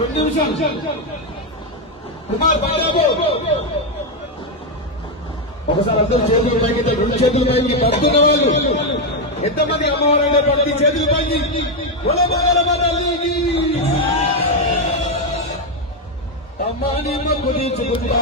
2 నిమిషాలు కుమార్ బాబు ఒకసారి అందరూ చేతులు పైకి 2 చేతులు పైకి పడుతున్న వాళ్ళు ఎంతమంది అమ్మవారు అనేటువంటి చేతులు పైకి అమ్మాని మొక్కు తీర్చుకుంటా